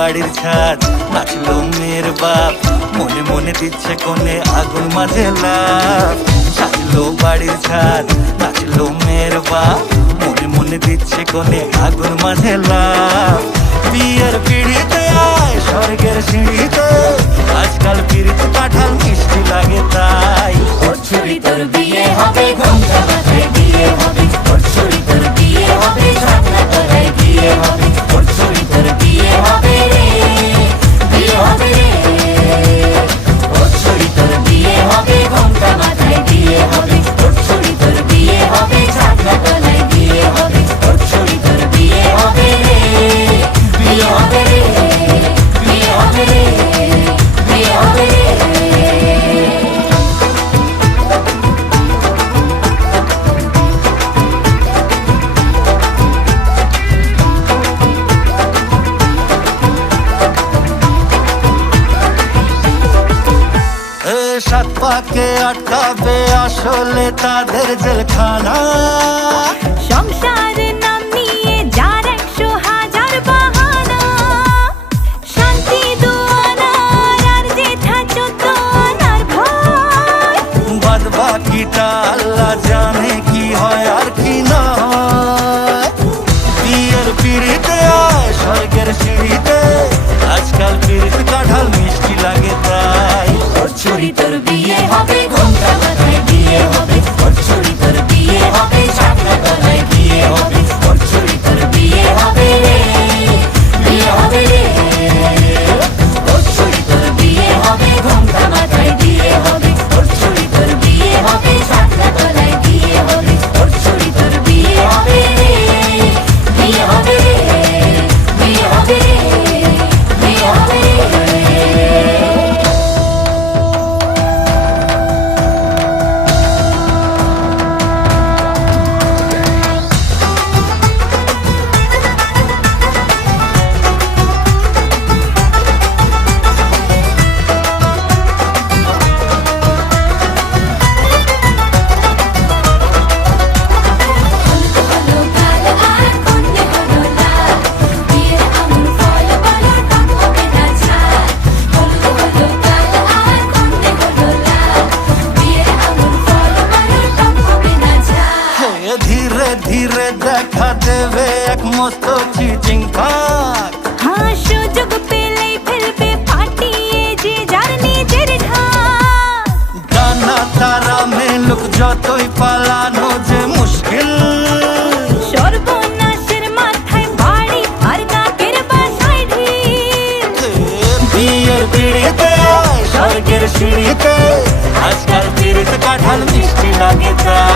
বাড়ির ছাদ, নাচলো মেয়ের বাপ, মনে মনে দিচ্ছে কোণে আগুন মাঝে লাভ। সাজলো বাড়ির ছাদ, নাচলো মেয়ের বাপ, মনে মনে দিচ্ছে কোণে আগুন মাঝে লাভ। বিয়ের পিড়িতে আয় স্বর্গের সিঁড়িতে, আজকাল পিড়িতে কাঁঠাল মিষ্টি লাগে তাই। ওর ছুরি তোর বিয়ে হবে, ঘোমটা মাথায় দিয়ে হবে। ওর ছুরি তোর বিয়ে হবে, ঝাঁকনা তলায় দিয়ে হবে। ওর ছুরি তোর বিয়ে হবে রে, বিয়ে হবে রে। ওর ছুরি তোর বিয়ে হবে, ঘোমটা মাথায় দিয়ে হবে। ওর ছুরি তোর বিয়ে হবে, ঝাঁকনা তলায় দিয়ে হবে। ওর ছুরি তোর বিয়ে হবে রে, বিয়ে হবে রে, বিয়ে হবে রে, বিয়ে হবে রে। সাত পাকে আটকাবে আসলে তাদের জেলখানা। সংসার নাম নিয়ে যার 100,000 বাহানা, শান্তি দুয়ানার আর যেথা 14 আনার ভয়। বাদ বাকিটা আল্লাহ জানে কি হয় আর কি না হয়। বিয়ের পিড়িতে আয় স্বর্গের সিঁড়িতে, আজকাল পিড়িতে কাঁঠাল মিষ্টি লাগে তাই। ওর ছুরি তোর বিয়ে হবে, ঘোমটা মাথায় দিয়ে হবে। ওর ছুরি তোর বিয়ে হবে, ঝাঁকনা তলায় দিয়ে হবে। ওর ছুরি তোর বিয়ে হবে রে, বিয়ে হবে রে। ওর ছুরি তোর বিয়ে হবে, ঘোমটা মাথায় দিয়ে হবে। ওর ছুরি তোর বিয়ে হবে, ঝাঁকনা তলায় দিয়ে হবে। ওর ছুরি তোর বিয়ে হবে রে, বিয়ে হবে রে, বিয়ে হবে রে, বিয়ে হবে রে। ধীরে ধীরে দেখা দেবে এক মস্ত চিচিং খাক। হ্যাঁ, সুযোগ পেলেই ফেলবে পাঠিয়ে যে যার নিজের ঢাক। ডানা তারা মেলুক যতই পালানো যে মুশকিল। সর্বনাশের মাথায় বাড়ি আর নাকের বাসায় ঢিল। বিয়ের পিড়িতে আয় স্বর্গের সিঁড়িতে, আজকাল পিড়িতে কাঁঠাল মিষ্টি লাগে তাই।